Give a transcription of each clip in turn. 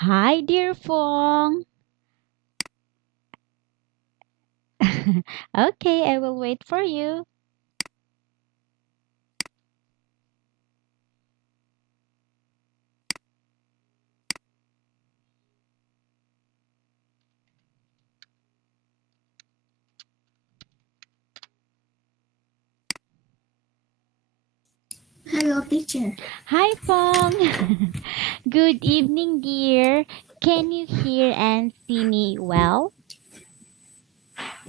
Hi, dear Fong. Okay, I will wait for you. Hello, teacher. Hi, Fong. Good evening, dear. Can you hear and see me well?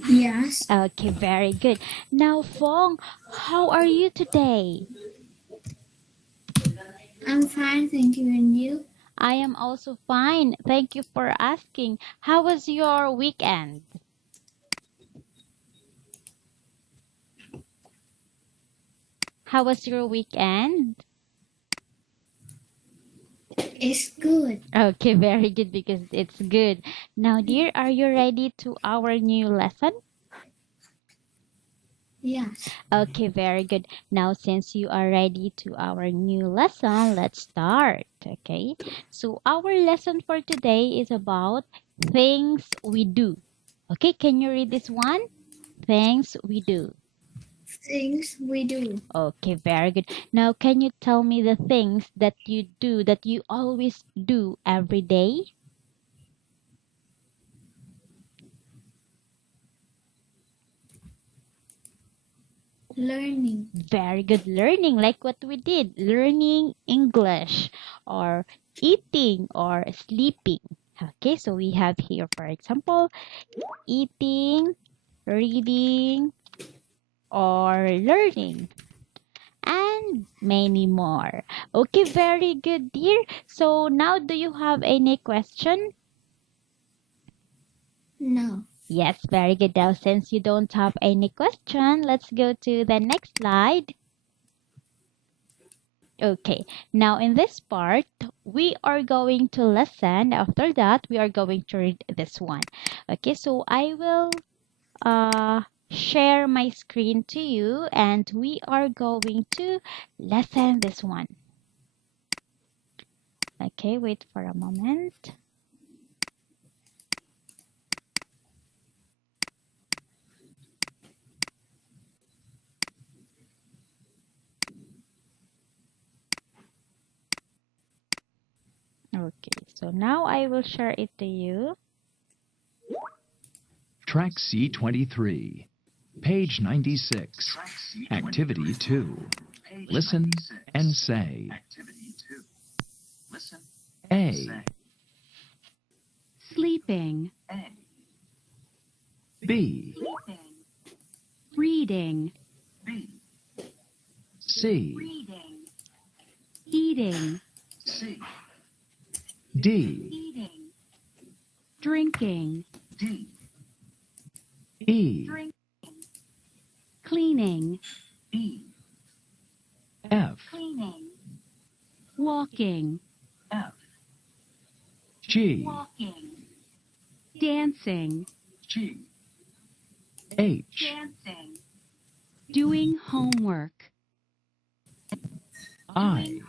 Yes, Okay, very good. Now, Fong, how are you today? I'm fine, thank you. And you? I am also fine. Thank you for asking. How was your weekend? How was your weekend? It's good. Okay, very good because it's good. Now, dear, are you ready to our new lesson? Yes. Okay, very good. Now, since you are ready to our new lesson, let's start. Okay, so our lesson for today is about things we do. Okay, can you read this one? Things we do. Things we do. Okay, very good. Now, can you tell me the things that you do that you always do every day? Learning. Very good. Learning, like what we did, learning English or eating or sleeping. Okay, so we have here, for example, eating, reading, or learning, and many more. Okay, very good, dear. So now, do you have any question? No. Yes, very good. Now, since you don't have any question, let's go to the next slide. Okay, now in this part, we are going to listen. After that, we are going to read this one. Okay, so I will share my screen to you and we are going to listen this one. Okay, wait for a moment. Okay, so now I will share it to you. Track C23, page 96, Activity 2. Listen and say. A, Sleeping, B, reading, C, eating, D, drinking, E, cleaning, F, walking, G, dancing, H, doing homework, I,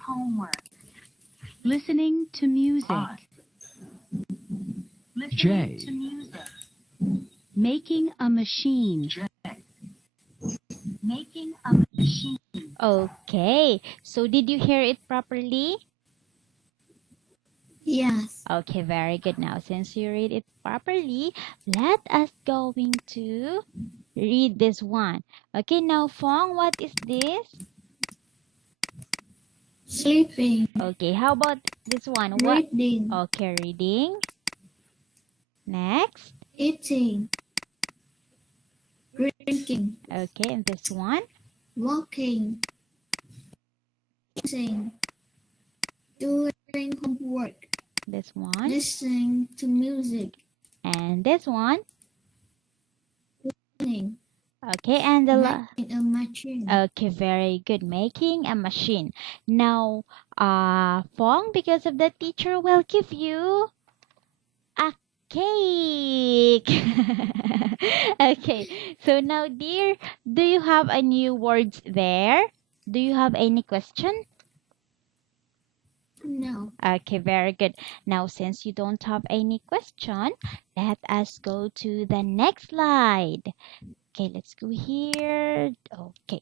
listening to music, J, making a machine. Okay, so did you hear it properly? Yes. Okay, very good. Now, since you read it properly, let us going to read this one. Okay, now, Fong, what is this? Sleeping. Okay, how about this one? What? Reading. Okay, reading. Next. Eating. Drinking. Okay, and this one. Walking. Dancing. Doing homework. This one. Listening to music. And this one. Learning. Okay, and the Making a machine. okay, very good. Making a machine. Now, Fong, because of the teacher will give you a cake. Okay, so now, dear, do you have a new words there? Do you have any question? No. Okay, very good. Now, since you don't have any question, let us go to the next slide. Okay, let's go here. Okay.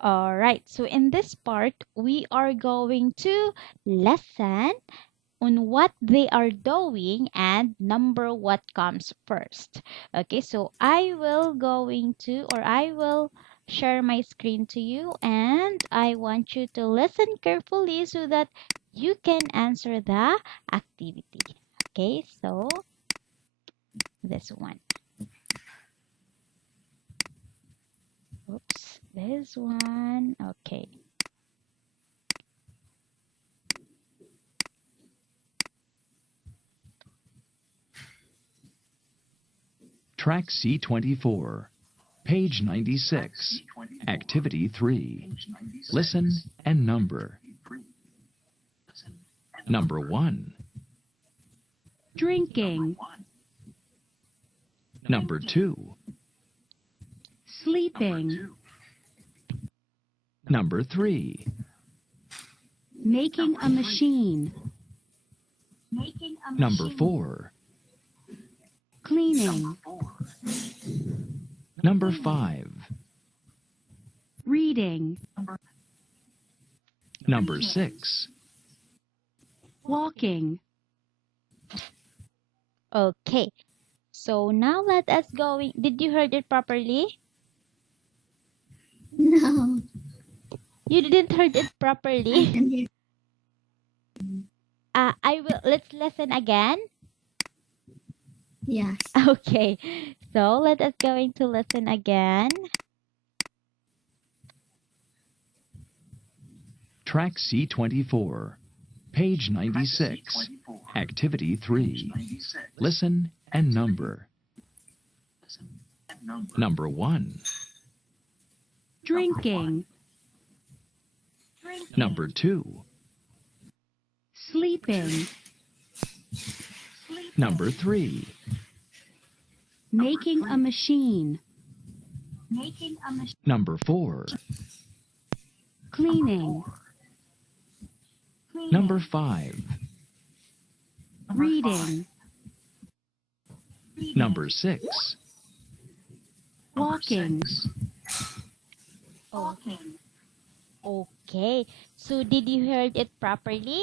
All right. So in this part, we are going to lesson on what they are doing and number what comes first. Okay, so I will share my screen to you, and I want you to listen carefully so that you can answer the activity. Okay, so this one. Oops, this one. Okay. Track C24. Page 96. Activity 3. Listen and number. Number 1. Drinking. Number 2. Sleeping. Number 3. Making a machine. Number 4. Cleaning. Number 5. Reading. Number 6. Walking. Okay. So now let us going. Did you heard it properly? No. You didn't heard it I properly. can hear. I will. Let's listen again. Yes. Okay. So let us going to listen again. Track C24. Page 96. Activity 3. Listen and number. Number 1. Drinking. Number 2. Sleeping. Number 3. Making a machine. Number 4. Cleaning. Number 5. Reading. Number 6. Walking. Okay. So did you heard it properly?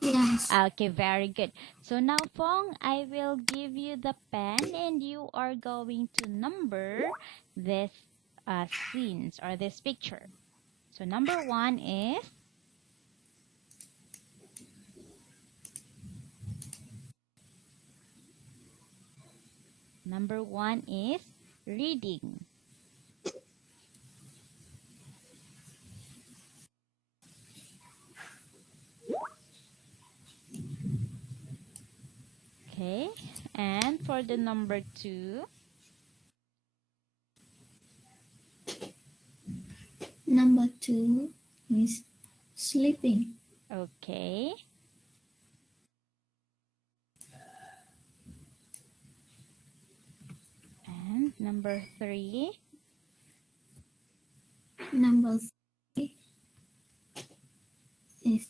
Yes. Okay, very good. So now, Fong, I will give you the pen and you are going to number this scenes or this picture. So number 1 is reading. Okay. And for the number 2, Number 2 is sleeping. okay. And number 3, Number 3 is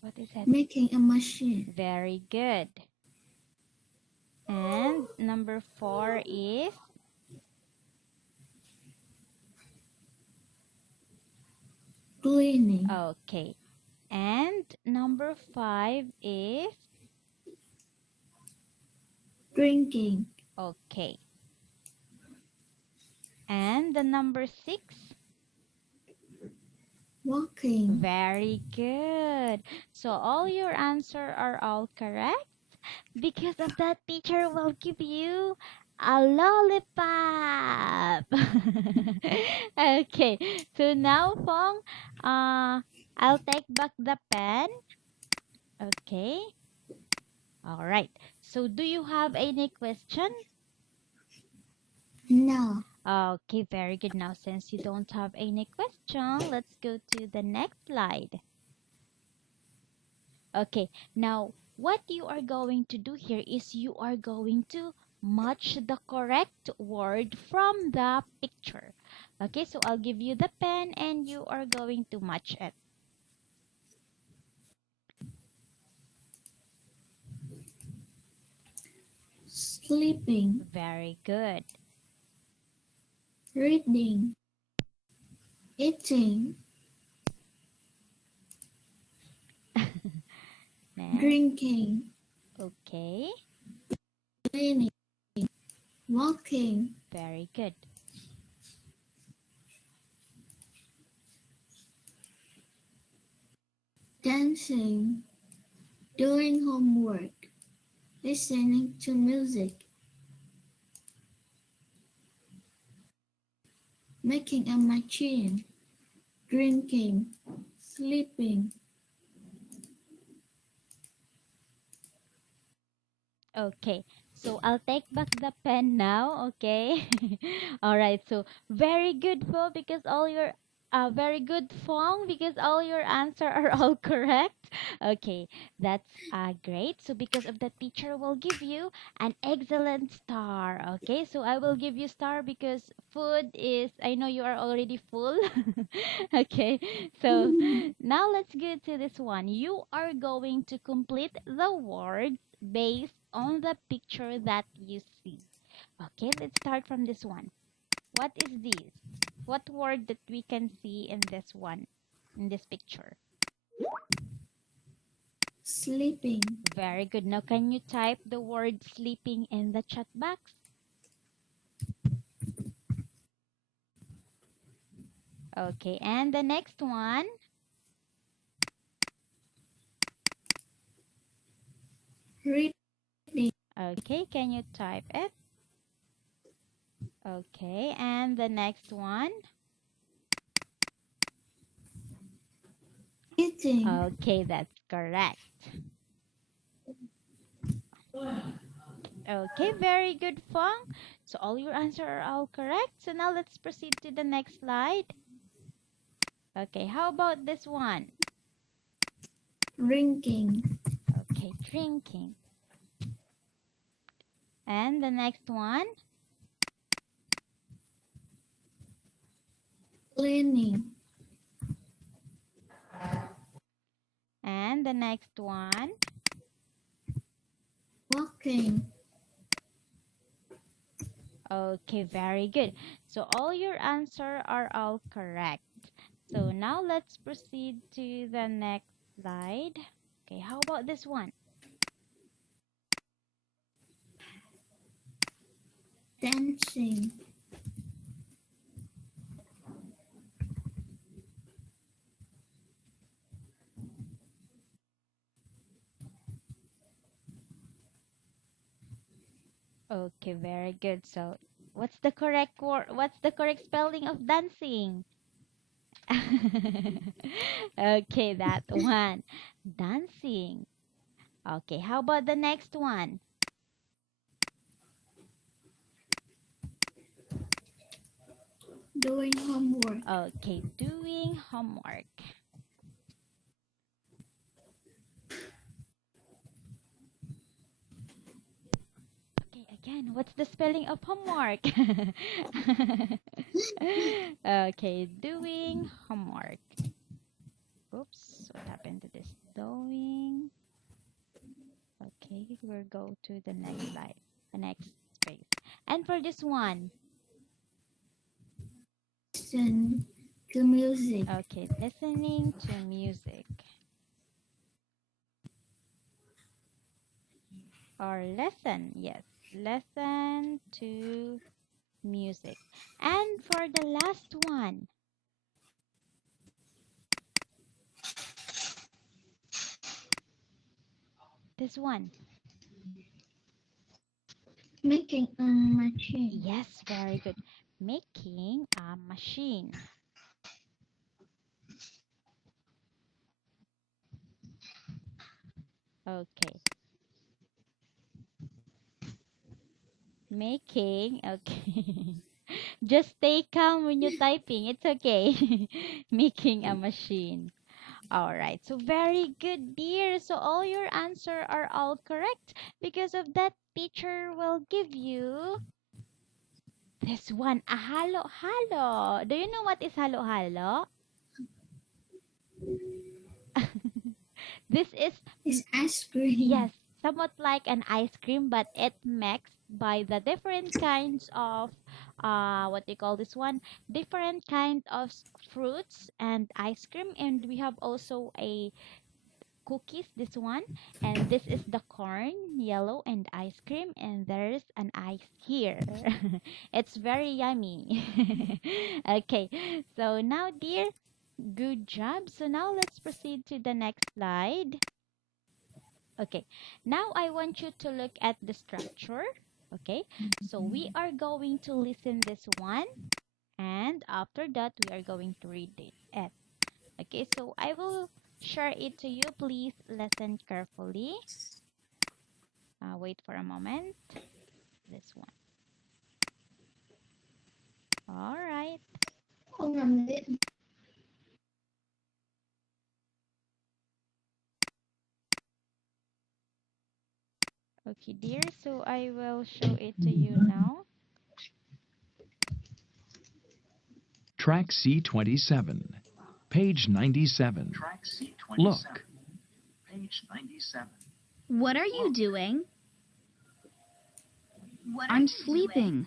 what is that? making a machine. Very good. And number 4 is Cleaning. okay. And number 5 is Drinking. okay. And the number 6, Walking. very good. So all your answer are all correct. Because of that, teacher will give you a lollipop. Okay. So now, Fong, I'll take back the pen. Okay. All right. So do you have any question? No. Okay, very good. Now, since you don't have any question, let's go to the next slide. Okay, now what you are going to do here is you are going to match the correct word from the picture. Okay, so I'll give you the pen and you are going to match it. Sleeping. Very good. Reading. Eating. Next. Drinking. Okay, Cleaning. Walking. very good. Dancing. Doing homework. Listening to music. Making a machine. Drinking. Sleeping. Okay, so I'll take back the pen now, okay? All right, so very good, Fo, because all your very good, Fong, because all your answer are all correct. Okay, that's great. So because of that, teacher will give you an excellent star. Okay, so I will give you star because food is, I know you are already full. Okay, so now let's go to this one. You are going to complete the words based on the picture that you see. Okay, let's start from this one. What is this? What word that we can see in this one, in this picture? Sleeping. Very good. Now, can you type the word sleeping in the chat box? Okay, and the next one. Reading. Okay, can you type it? Okay, and the next one. Eating. Okay, that's correct. Okay, very good, Fong. So all your answers are all correct. So now let's proceed to the next slide. Okay, how about this one? Drinking. Okay, drinking. And the next one? Cleaning. And the next one? Walking. Okay, very good. So all your answers are all correct. So now let's proceed to the next slide. Okay, how about this one? Dancing. Okay, very good. So what's the correct word? What's the correct spelling of dancing? Okay, that one. Dancing. Okay, how about the next one? Doing homework. Okay, doing homework. Okay, again, what's the spelling of homework? Okay, doing homework. Oops, what happened to this? Doing. Okay, we'll go to the next slide, the next space. And for this one, Listen to music. okay, listening to music or lesson. Yes, listen to music. And for the last one, this one. Making a machine. Yes, very good. Making a machine. Okay. Making, okay. Just stay calm when you're typing. It's okay. Making a machine. All right. So very good, dear. So all your answer are all correct. Because of that, teacher will give you this one, a halo-halo. Do you know what is halo-halo? This is, It's ice cream. yes, somewhat like an ice cream, but it mixed by the different kinds of, what do you call this one? Different kind of fruits and ice cream. And we have also a cookies, this one, and this is the corn, yellow, and ice cream, and there's an ice here. It's very yummy. Okay, so now, dear, good job. So now let's proceed to the next slide. Okay, now I want you to look at the structure. Okay, so we are going to listen this one, and after that we are going to read it. Okay, so I will share it to you. Please listen carefully. Wait for a moment. This one. All right. Con làm gì? Okay, dear. So I will show it to you now. Track C27. Page 97. Look. What are you doing? I'm sleeping.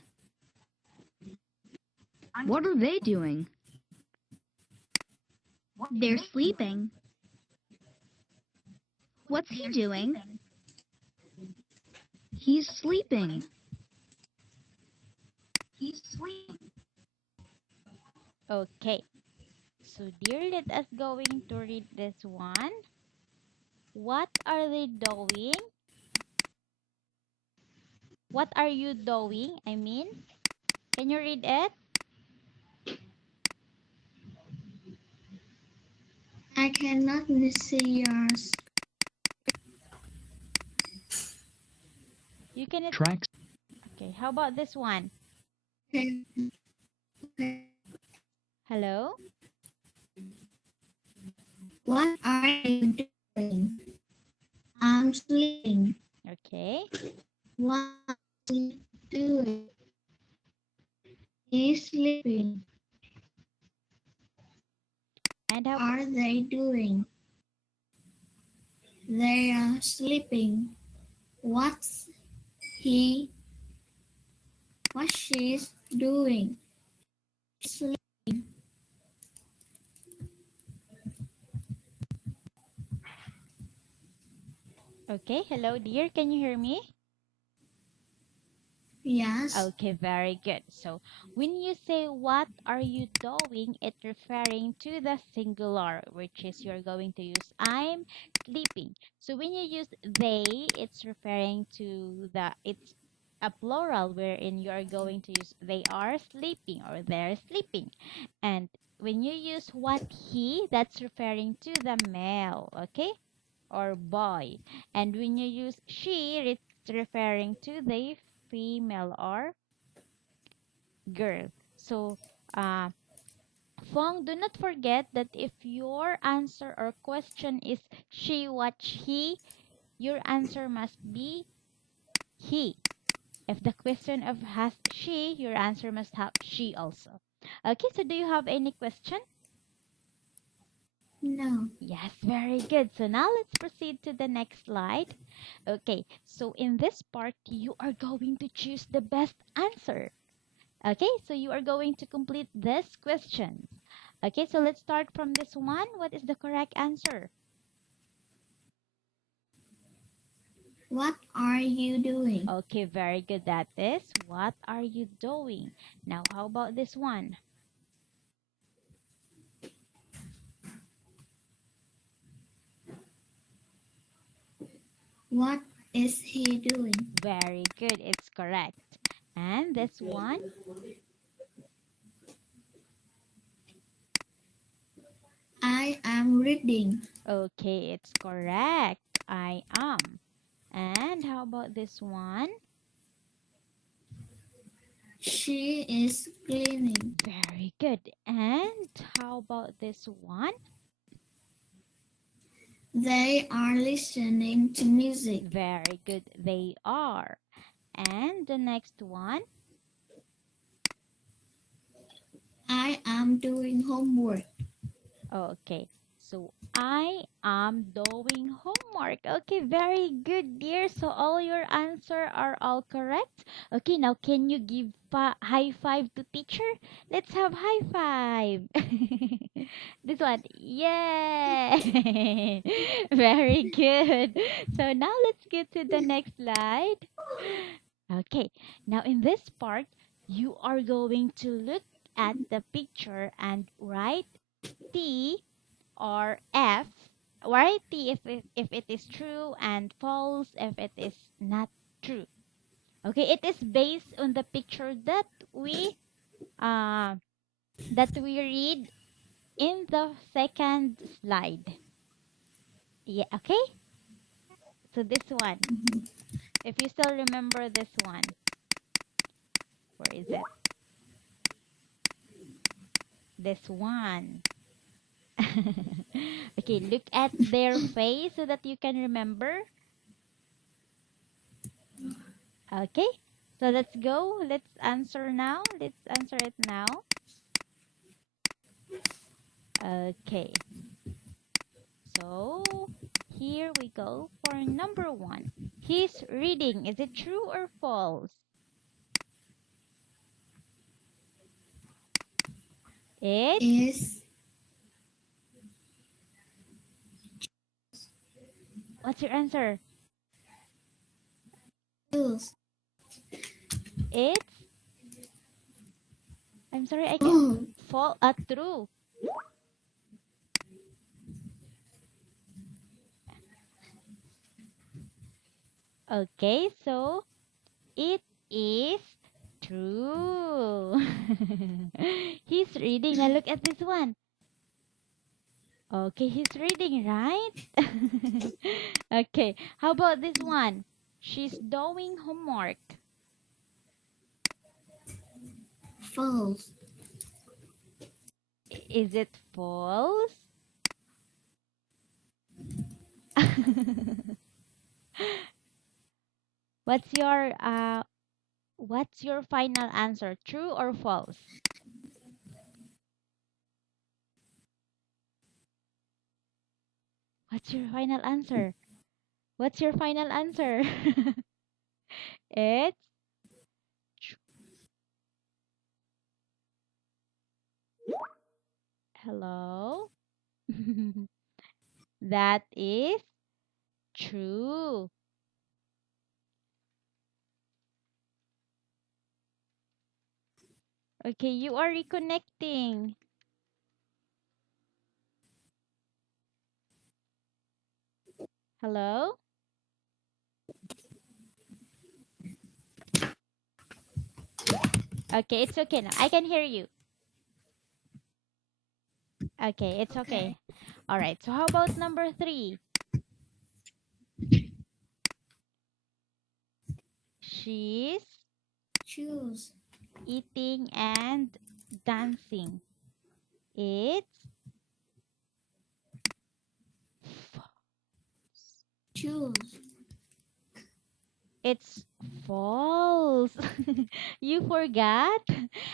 What are they doing? They're sleeping. What's he doing? He's sleeping. Okay. So, dear, let us going to read this one. What are they doing? What are you doing? I mean, can you read it? I cannot see yours. You cannot. Track. Okay, how about this one? Okay. Okay. Hello? What are you doing? I'm sleeping. Okay. What are you doing? He's sleeping. And how? Are they doing? They are sleeping. What's he? What she's doing? Sleep. Okay, hello, dear. Can you hear me? Yes. Okay, very good. So when you say what are you doing, it's referring to the singular, which is you're going to use I'm sleeping. So when you use they, it's referring to it's a plural wherein you are going to use they are sleeping or they're sleeping. And when you use what he, that's referring to the male, okay? Or boy. And when you use she, it's referring to the female or girl. So, uh, Fong, do not forget that if your answer or question is she, watch he, your answer must be he. If the question of has she, your answer must have she also. Okay, so do you have any question? No. Yes, very good. So now let's proceed to the next slide. Okay, so in this part, you are going to choose the best answer. Okay, so you are going to complete this question. Okay, so let's start from this one. What is the correct answer? What are you doing? Okay, very good. That is, what are you doing? Now, how about this one? What is he doing? Very good. It's correct. And this one? I am reading. Okay, it's correct. I am. And how about this one? She is cleaning. Very good. And how about this one? They are listening to music. Very good. They are. And the next one. I am doing homework. Okay. So I am doing homework. Okay, very good, dear. So all your answer are all correct. Okay, now can you give high five to teacher? Let's have high five. This one. Yay! Very good. So now let's get to the next slide. Okay, now in this part, you are going to look at the picture and write T or F. Write T if it is true and false if it is not true. Okay, it is based on the picture uh that we read in the second slide. Yeah, okay? So this one. If you still remember this one. Where is it? This one. Okay, look at their face so that you can remember. Okay, so let's go. Let's answer now. Let's answer it now. Okay, so here we go for number one. He's reading. Is it true or false? It's Is what's your answer? choose. It's I'm sorry, I can Oh, true. Okay, so it is true. He's reading. Now look at this one. Okay, he's reading, right? Okay, how about this one? She's doing homework. false. Is it false? What's your final answer? True or false? What's your final answer? What's your final answer? It's tr- hello. That is true. Okay, you are reconnecting. Hello? Okay, it's okay now. I can hear you. Okay, it's okay. Okay. All right. So how about number three? She's Choose. eating and dancing. It's Choose. it's false. You forgot.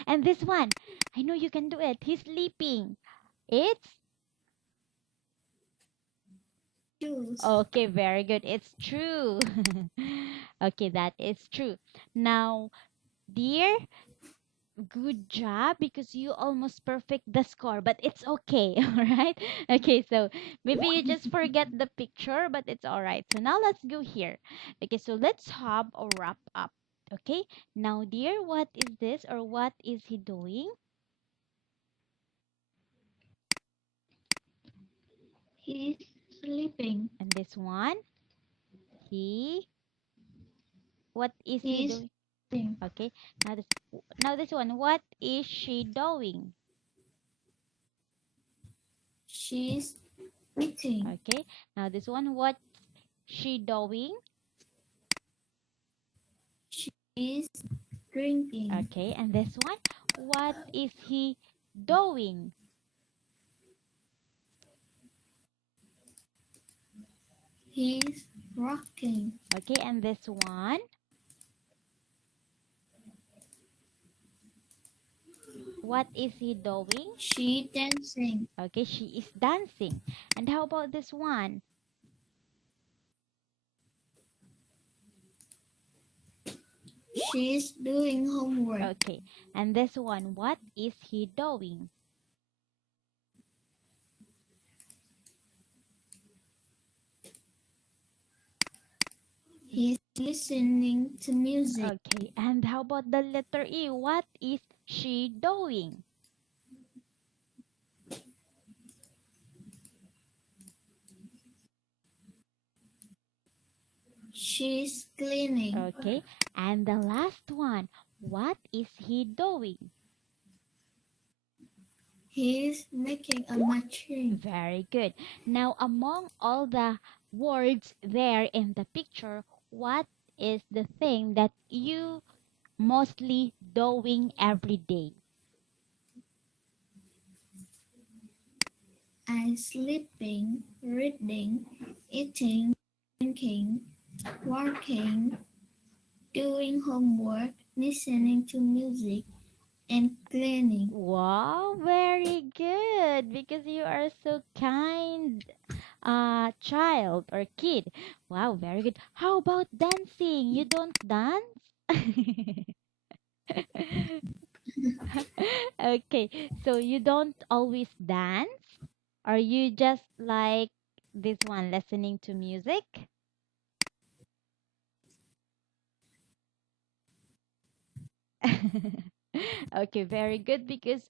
And this one, I know you can do it. He's sleeping. It's Choose. okay, very good. It's true. Okay, that is true. Now, dear, good job because you almost perfect the score, but it's okay. All right. Okay, so maybe you just forget the picture, but it's all right. So now let's go here. Okay, so let's have a wrap up. Okay, now, dear, what is this or what is he doing? He's sleeping. And this one, he, what is he He's doing? sleeping. Okay, now this one, what is she doing? She's eating. Okay, now this one, what she doing? She's drinking. Okay, and this one, what is he doing? He's rocking. Okay, and this one, what is he doing? She dancing. Okay, she is dancing. And how about this one? She's doing homework. Okay, and this one, what is he doing? He's listening to music. Okay, and how about the letter E? What is she doing? She's cleaning. Okay, and the last one, what is he doing? He's making a machine. Very good. Now, among all the words there in the picture, what is the thing that you mostly doing every day? I'm sleeping, reading, eating, drinking, working, doing homework, listening to music, and cleaning. Wow, very good because you are so kind child or kid. Wow, very good. How about dancing? You don't dance? Okay, so you don't always dance? Or you just like this one, listening to music? Okay, very good because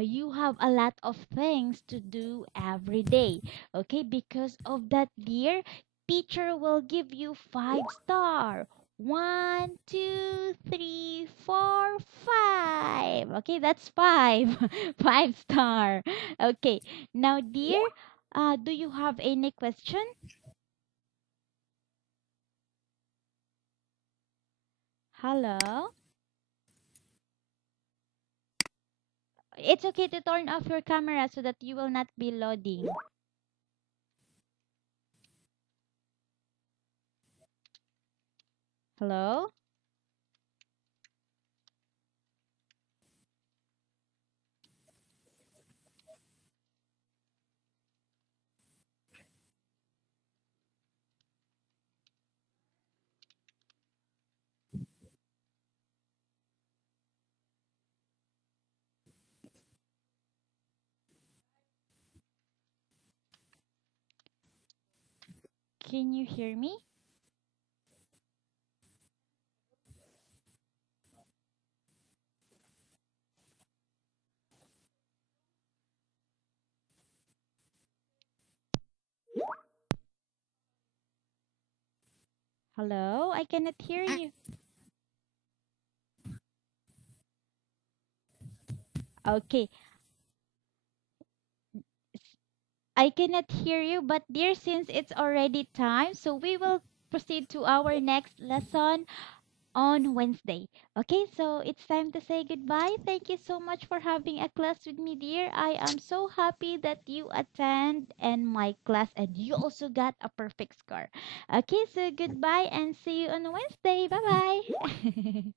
you have a lot of things to do every day. Okay, because of that, dear, teacher will give you 5 star. One, two, three, four, five. Okay, that's five. 5 star. Okay, now, dear, do you have any question? Hello? It's okay to turn off your camera so that you will not be loading. Hello? Can you hear me? Hello? I cannot hear I, you. Okay. I cannot hear you, but dear, since it's already time, so we will proceed to our next lesson on Wednesday. Okay, so it's time to say goodbye. Thank you so much for having a class with me, dear. I am so happy that you attend and my class and you also got a perfect score. Okay, so goodbye and see you on Wednesday. Bye bye.